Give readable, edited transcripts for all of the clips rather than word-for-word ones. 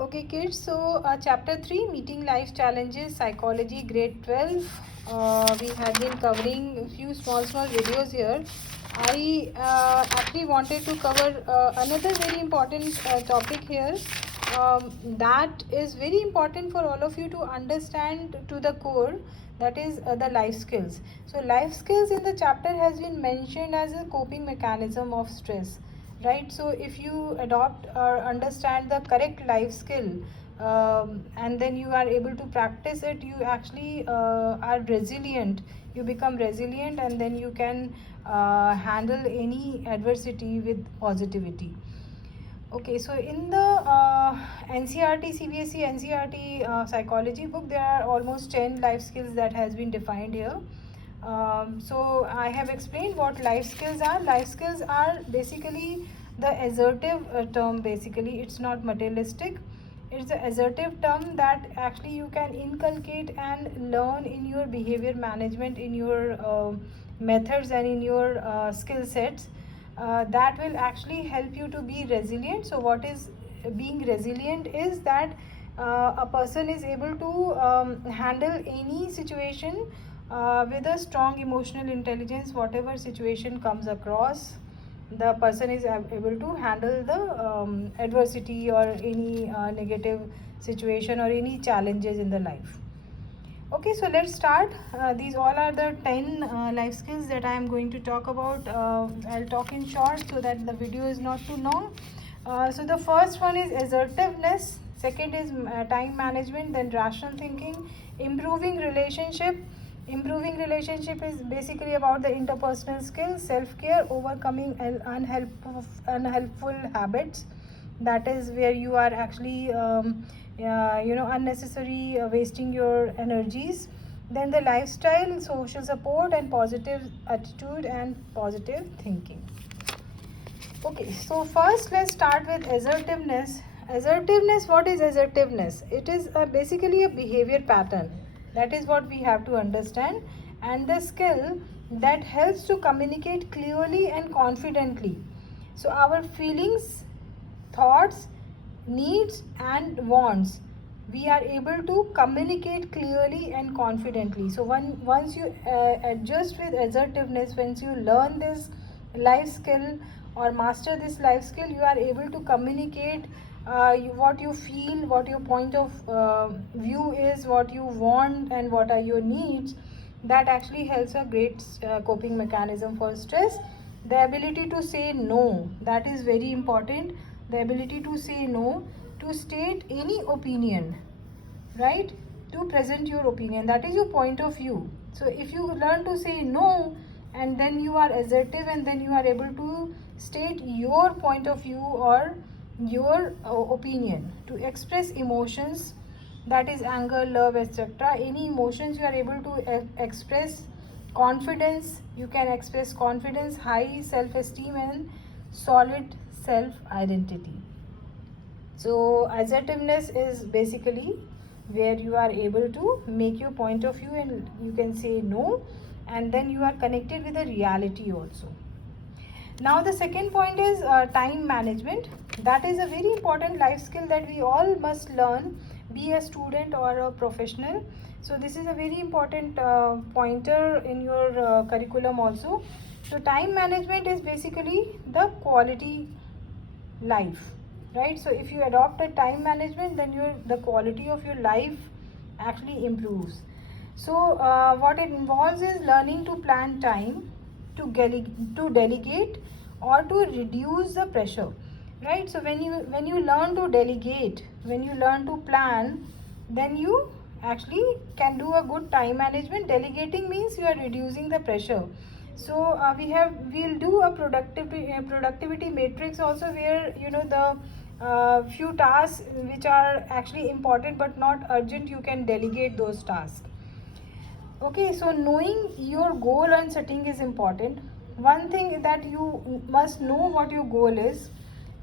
Okay, kids, so chapter 3, Meeting Life Challenges, Psychology, grade 12. We have been covering a few small videos here. I actually wanted to cover another very important topic here that is very important for all of you to understand to the core, that is the life skills. So life skills in the chapter has been mentioned as a coping mechanism of stress, right? So if you adopt or understand the correct life skill, and then you are able to practice it, you actually are resilient. You become resilient, and then you can handle any adversity with positivity. Okay, so in the NCRT, CBSE NCRT psychology book, there are almost 10 life skills that has been defined here. So I have explained what life skills are. Life skills are basically the assertive term. Basically, it's not materialistic. It's the assertive term that actually you can inculcate and learn in your behavior management, in your methods, and in your skill sets. That will actually help you to be resilient. So what is being resilient is that a person is able to handle any situation with a strong emotional intelligence. Whatever situation comes across, the person is able to handle the adversity or any negative situation or any challenges in the life. Okay, so let's start. These all are the 10 life skills that I am going to talk about. I'll talk in short so that the video is not too long. So the first one is assertiveness, second is time management, then rational thinking, improving relationship. Improving relationship is basically about the interpersonal skills, self-care, overcoming unhelpful habits. That is where you are actually unnecessary wasting your energies. Then the lifestyle, social support, and positive attitude and positive thinking. Okay, so first let's start with assertiveness. Assertiveness, what is assertiveness? It is basically a behavior pattern. That is what we have to understand, and the skill that helps to communicate clearly and confidently. So our feelings, thoughts, needs, and wants, we are able to communicate clearly and confidently. So once you adjust with assertiveness, once you learn this life skill or master this life skill, you are able to communicate what you feel, what your point of view is, what you want, and what are your needs. That actually helps a great coping mechanism for stress. The ability to say no, that is very important. The ability to say no, to state any opinion, right? To present your opinion, that is your point of view. So if you learn to say no, and then you are assertive, and then you are able to state your point of view or your opinion, to express emotions, that is anger, love, etc. Any emotions you are able to express. Confidence, you can express confidence, high self-esteem, and solid self-identity. So assertiveness is basically where you are able to make your point of view and you can say no, and then you are connected with the reality also. Now the second point is time management. That is a very important life skill that we all must learn, be a student or a professional. So this is a very important pointer in your curriculum also. So time management is basically the quality life, right? So if you adopt a time management, then the quality of your life actually improves. So what it involves is learning to plan time, to delegate, or to reduce the pressure, right? So when you learn to delegate, when you learn to plan, then you actually can do a good time management. Delegating means you are reducing the pressure. So we'll do a productivity matrix also, where the few tasks which are actually important but not urgent, you can delegate those tasks. Okay, so knowing your goal and setting is important. One thing that you must know what your goal is,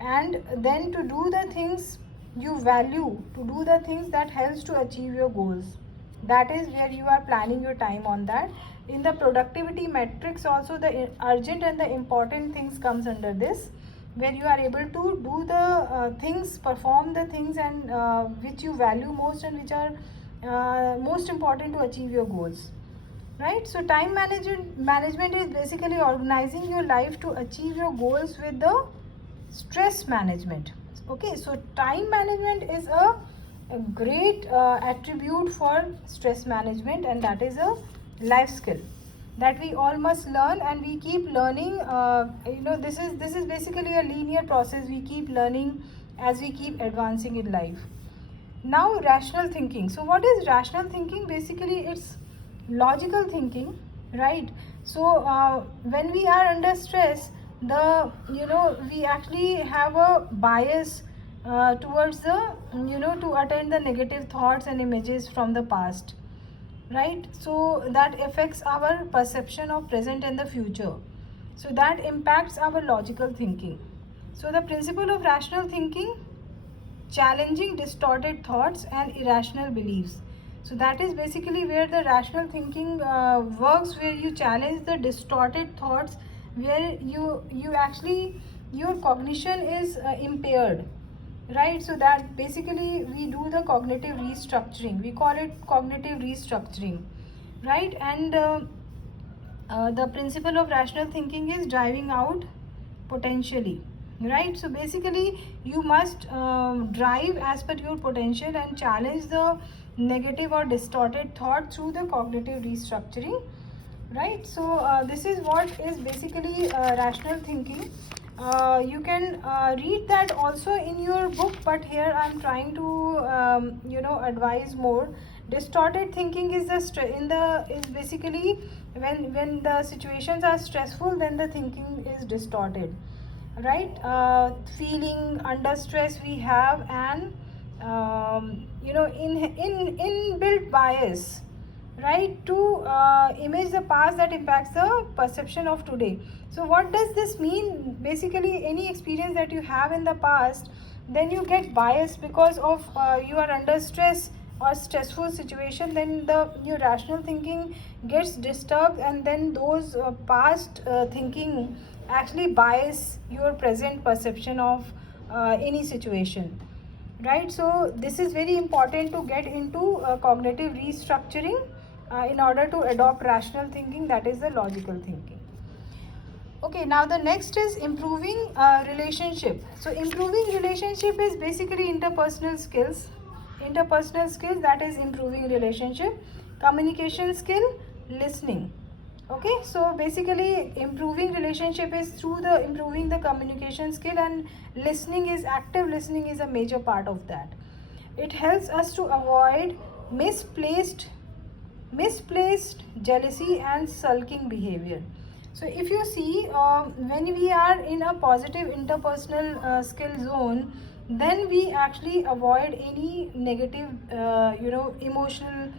and then to do the things you value, to do the things that helps to achieve your goals. That is where you are planning your time on that. In the productivity metrics also, the urgent and the important things comes under this. where you are able to do the things, perform the things, and which you value most and which are most important to achieve your goals, right? So time management is basically organizing your life to achieve your goals with the stress management. Okay, so time management is a great attribute for stress management, and that is a life skill that we all must learn, and we keep learning. This is basically a linear process. We keep learning as we keep advancing in life. Now, rational thinking. So what is rational thinking? Basically, it's logical thinking, right? So when we are under stress, we actually have a bias towards the, to attend the negative thoughts and images from the past, right? So that affects our perception of present and the future. So that impacts our logical thinking. So the principle of rational thinking: challenging distorted thoughts and irrational beliefs. So that is basically where the rational thinking works, where you challenge the distorted thoughts, where you actually, your cognition is impaired, right? So that basically we do the cognitive restructuring. We call it cognitive restructuring, right? And the principle of rational thinking is driving out potentially, right? So basically you must drive as per your potential and challenge the negative or distorted thought through the cognitive restructuring, right? So this is what is basically rational thinking. You can read that also in your book, but here I'm trying to advise more. Distorted thinking is is basically when the situations are stressful, then the thinking is distorted, right? Feeling under stress, we have an in inbuilt bias, right, to image the past that impacts the perception of today. So what does this mean? Basically, any experience that you have in the past, then you get biased because of you are under stress or stressful situation, then the your rational thinking gets disturbed, and then those past thinking actually bias your present perception of any situation, right? So this is very important to get into cognitive restructuring in order to adopt rational thinking, that is the logical thinking. Okay, now the next is improving relationship. So improving relationship is basically interpersonal skills. Interpersonal skills, that is improving relationship. Communication skill, listening. Okay, so basically improving relationship is through the improving the communication skill, and listening is active listening is a major part of that. It helps us to avoid misplaced jealousy and sulking behavior. So if you see, when we are in a positive interpersonal skill zone, then we actually avoid any negative emotional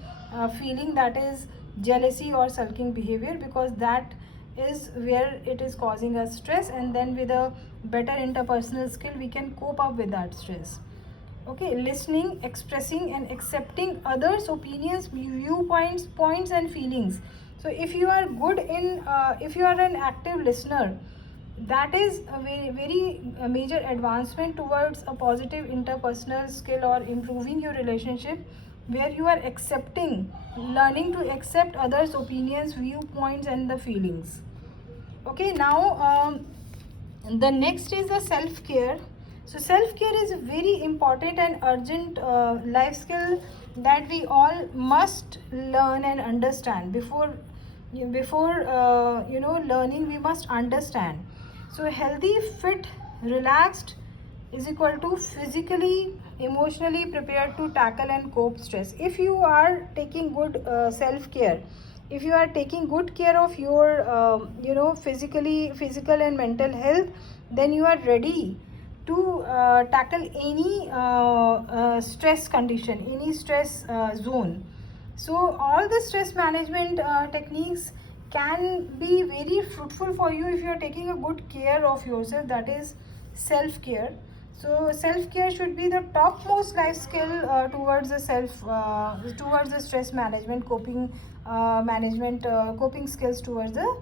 feeling, that is jealousy or sulking behavior, because that is where it is causing us stress, and then with a better interpersonal skill we can cope up with that stress. Okay, listening, expressing and accepting others opinions, viewpoints, points and feelings. So if you are good in if you are an active listener, that is a very major advancement towards a positive interpersonal skill or improving your relationship, where you are accepting, learning to accept others opinions, viewpoints and the feelings. Okay, now the next is the self care. So self care is a very important and urgent life skill that we all must learn and understand. Before learning, we must understand. So healthy, fit, relaxed is equal to physically, emotionally prepared to tackle and cope stress. If you are taking good self care, if you are taking good care of your physical and mental health, then you are ready to tackle any stress condition, any stress zone. So all the stress management techniques can be very fruitful for you if you are taking a good care of yourself, that is self care. So self care should be the topmost life skill towards the stress management, coping skills towards the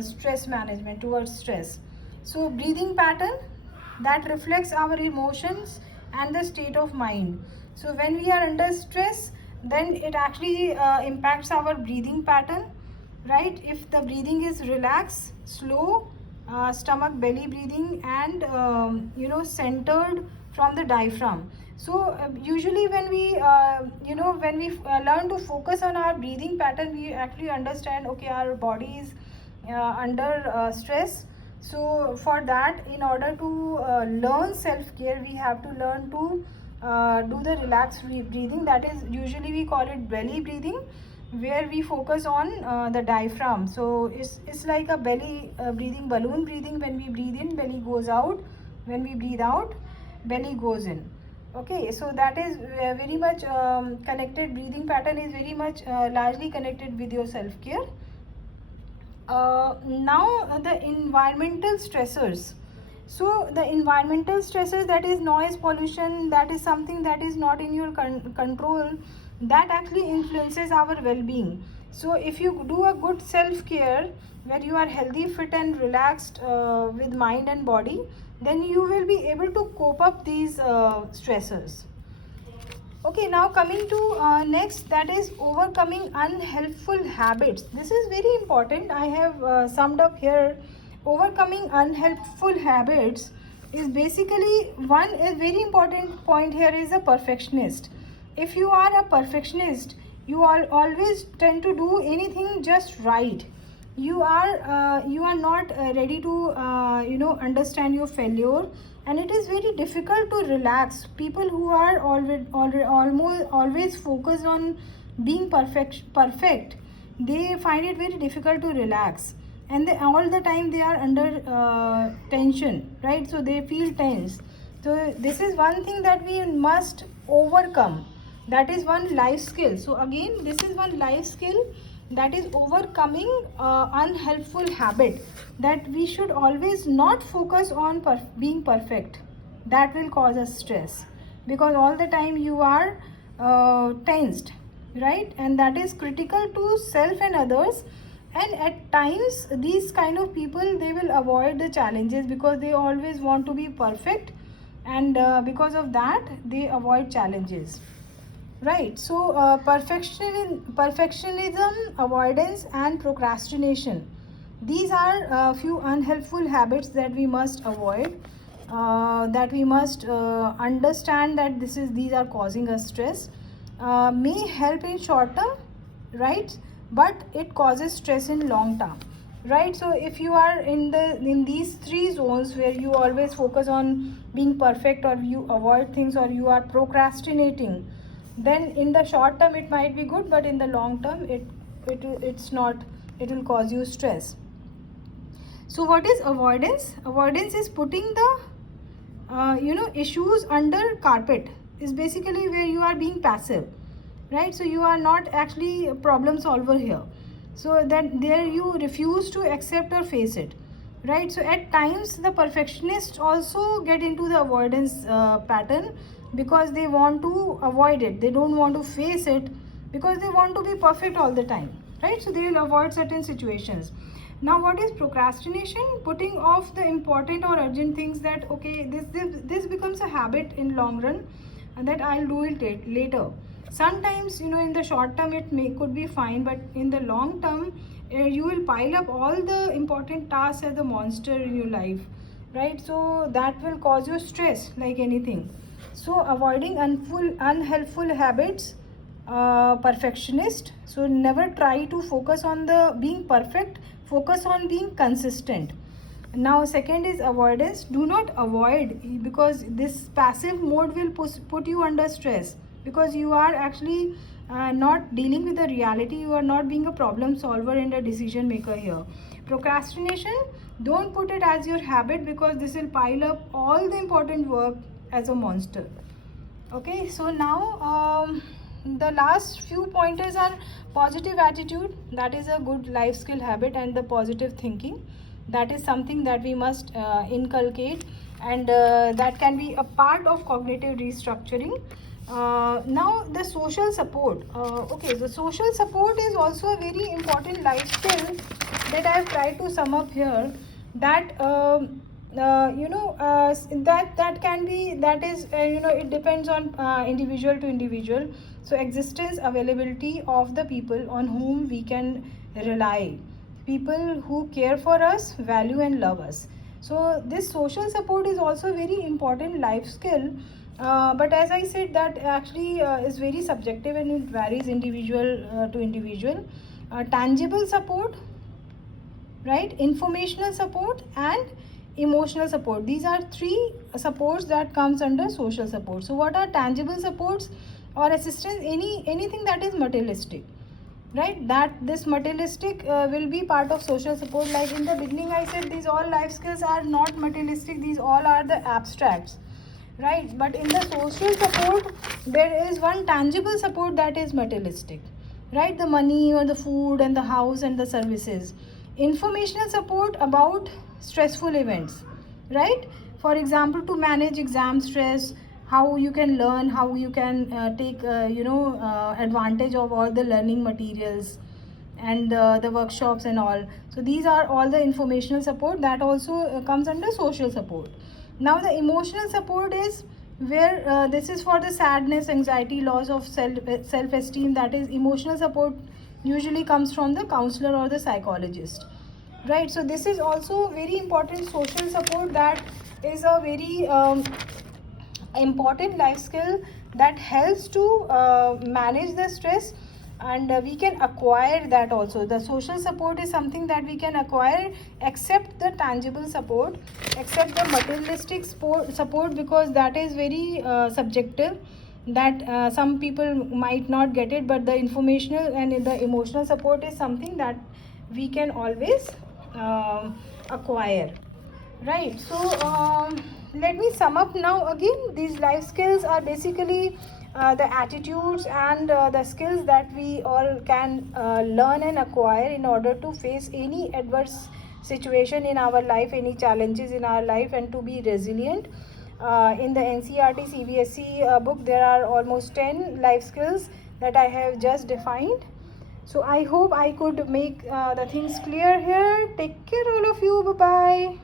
stress management, towards stress. So breathing pattern that reflects our emotions and the state of mind. So when we are under stress, then it actually impacts our breathing pattern, right? If the breathing is relaxed, slow, stomach belly breathing, and centered from the diaphragm. So usually when we learn to focus on our breathing pattern, we actually understand, okay, our body is under stress. So for that, in order to learn self-care, we have to learn to do the relaxed breathing. That is, usually we call it belly breathing, where we focus on the diaphragm. So it's like a belly breathing, balloon breathing. When we breathe in, belly goes out. When we breathe out, belly goes in. Okay, so that is very much connected. Breathing pattern is very much largely connected with your self-care. Now the environmental stressors. So the environmental stressors, that is noise pollution, that is something that is not in your control, that actually influences our well-being. So if you do a good self-care where you are healthy, fit and relaxed with mind and body, then you will be able to cope up these stressors. Okay, now coming to next, that is overcoming unhelpful habits. This is very important. I have summed up here. Overcoming unhelpful habits is basically one a very important point here is a perfectionist. If you are a perfectionist, you are always tend to do anything just right. You are not ready to understand your failure, and it is very difficult to relax. People who are always focused on being perfect, they find it very difficult to relax, and all the time they are under tension, right? So they feel tense. So this is one thing that we must overcome. That is one life skill. So again, this is one life skill, that is overcoming unhelpful habit, that we should always not focus on being perfect. That will cause us stress, because all the time you are tensed, right? And that is critical to self and others. And at times these kind of people, they will avoid the challenges because they always want to be perfect, and because of that they avoid challenges. Right. So perfectionism, avoidance, and procrastination. These are a few unhelpful habits that we must avoid. That we must understand that these are causing us stress. May help in short term, right? But it causes stress in long term. Right. So if you are in these three zones where you always focus on being perfect, or you avoid things, or you are procrastinating, then in the short term it might be good, but in the long term it's not. It will cause you stress. So what is avoidance? Avoidance is putting the issues under carpet. Is basically where you are being passive, right? So you are not actually a problem solver here. So that there you refuse to accept or face it, right? So at times the perfectionists also get into the avoidance pattern, because they want to avoid it. They don't want to face it because they want to be perfect all the time, right? So they will avoid certain situations. Now what is procrastination? Putting off the important or urgent things, that okay, this becomes a habit in long run, and that I'll do it later. Sometimes in the short term could be fine, but in the long term you will pile up all the important tasks as a monster in your life, right? So that will cause you stress like anything. So avoiding unhelpful habits, perfectionist. So never try to focus on the being perfect, focus on being consistent. Now second is avoidance. Do not avoid, because this passive mode will put you under stress, because you are actually not dealing with the reality. You are not being a problem solver and a decision maker here. Procrastination, don't put it as your habit, because this will pile up all the important work as a monster. Okay, so now the last few pointers are positive attitude. That is a good life skill habit, and the positive thinking, that is something that we must inculcate, and that can be a part of cognitive restructuring. Now the social support. Okay, the social support is also a very important life skill that I have tried to sum up here. That that can be, that is, it depends on individual to individual. So existence, availability of the people on whom we can rely, people who care for us, value and love us. So this social support is also a very important life skill, but as I said, that actually is very subjective and it varies individual to individual. Tangible support, right, informational support and emotional support, these are three supports that comes under social support. So what are tangible supports or assistance? Anything that is materialistic, right, that this materialistic will be part of social support. Like in the beginning I said, these all life skills are not materialistic, these all are the abstracts, right? But in the social support there is one tangible support that is materialistic, right, the money or the food and the house and the services. Informational support about stressful events, right, for example to manage exam stress, how you can learn, how you can take advantage of all the learning materials and the workshops and all. So these are all the informational support that also comes under social support. Now the emotional support is where this is for the sadness, anxiety, loss of self esteem, that is emotional support usually comes from the counselor or the psychologist, right? So this is also very important social support, that is a very important life skill that helps to manage the stress, and we can acquire that also. The social support is something that we can acquire, except the tangible support, except the materialistic support, because that is very subjective, that some people might not get it, but the informational and the emotional support is something that we can always acquire, right? So let me sum up now again. These life skills are basically the attitudes and the skills that we all can learn and acquire in order to face any adverse situation in our life, any challenges in our life, and to be resilient. In the NCERT CBSE book, there are almost 10 life skills that I have just defined. So I hope I could make the things clear here. Take care all of you. Bye bye.